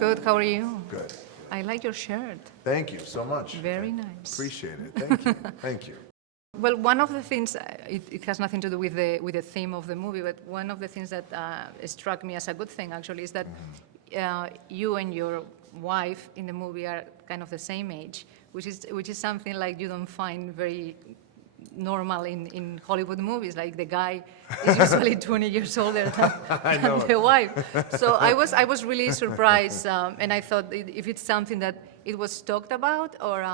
Good. How are you? Good. I like your shirt. Thank you so much. Very nice. Appreciate it. Thank you. Thank you. Well, one of the things, it has nothing to do with the theme of the movie, but one of the things that struck me as a good thing, actually, is that you and your wife in the movie are kind of the same age, which is something like you don't find very normal in Hollywood movies. Like the guy is usually 20 years older than the wife. So I was really surprised, and I thought if it's something that it was talked about, or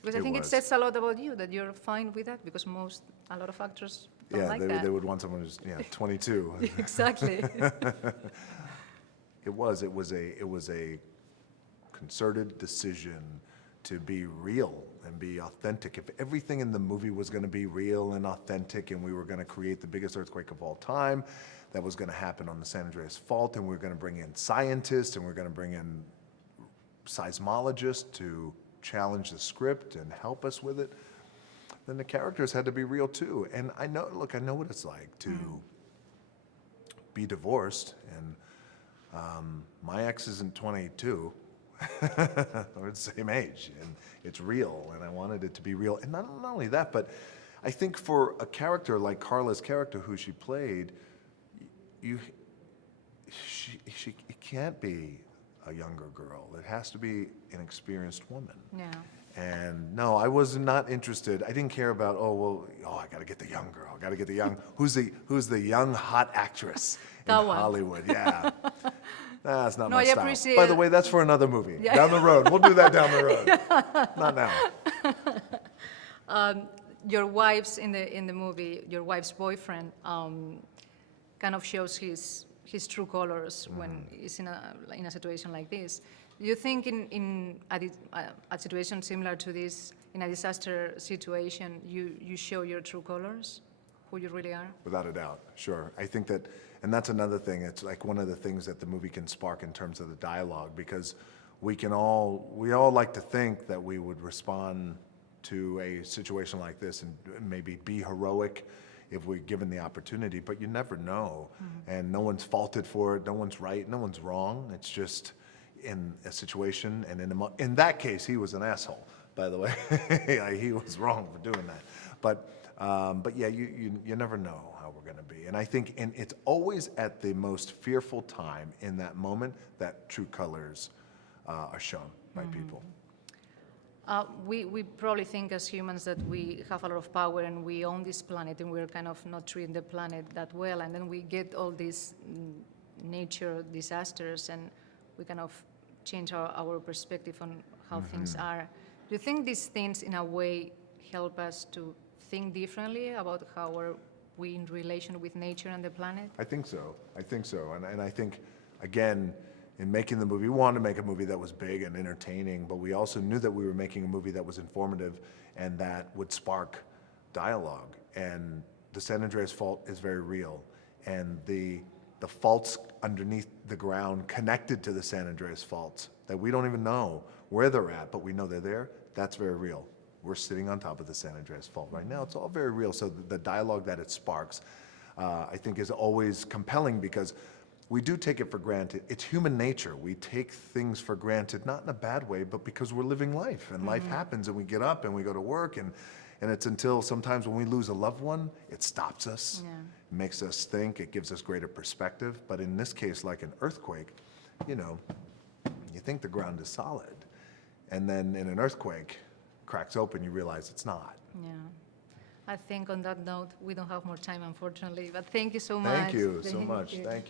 because I think it says a lot about you that you're fine with that, because a lot of actors don't like that. They would want someone who's 22. Exactly. It was a concerted decision to be real and be authentic. If everything in the movie was going to be real and authentic, and we were going to create the biggest earthquake of all time, that was going to happen on the San Andreas Fault, and we were going to bring in scientists, and we were going to bring in seismologists to challenge the script and help us with it, then the characters had to be real too. And I know what it's like to be divorced, and my ex isn't 22. We're the same age, and it's real, and I wanted it to be real. And not only that, but I think for a character like Carla's character, who she played, it can't be a younger girl. It has to be an experienced woman. Yeah. And no, I was not interested. I didn't care about, I got to get the young girl. I got to get the young, who's the young hot actress in Hollywood? Yeah. That's not my style. Appreciate. By the way, that's for another movie. Yeah. Down the road. We'll do that down the road. Not now. Your wife's in the movie. Your wife's boyfriend kind of shows his true colors when he's in a situation like this. Do you think in a situation similar to this, in a disaster situation, you show your true colors, who you really are? Without a doubt, sure. I think that, and that's another thing. It's like one of the things that the movie can spark in terms of the dialogue, because we all like to think that we would respond to a situation like this and maybe be heroic if we're given the opportunity, but you never know. And no one's faulted for it, no one's right, no one's wrong. It's just in a situation, and in that case, he was an asshole, by the way. He was wrong for doing that. But yeah, you never know how we're going to be. And I think, and it's always at the most fearful time in that moment that true colors are shown by people. We probably think as humans that we have a lot of power and we own this planet, and we're kind of not treating the planet that well, and then we get all these nature disasters, and we kind of change our perspective on how things are. Do you think these things in a way help us to think differently about how are we in relation with nature and the planet? I think so. And I think, again, in making the movie, we wanted to make a movie that was big and entertaining, but we also knew that we were making a movie that was informative and that would spark dialogue. And the San Andreas Fault is very real. And the faults underneath the ground connected to the San Andreas faults that we don't even know where they're at, but we know they're there, that's very real. We're sitting on top of the San Andreas Fault right now. It's all very real. So the dialogue that it sparks, I think, is always compelling, because we do take it for granted. It's human nature. We take things for granted, not in a bad way, but because we're living life, and life happens, and we get up and we go to work, and it's until sometimes when we lose a loved one, it stops us, it makes us think, it gives us greater perspective. But in this case, like an earthquake, you think the ground is solid, and then in an earthquake, cracks open, you realize it's not. Yeah. I think on that note, we don't have more time, unfortunately, but thank you so much. Thank you so much. Thank you.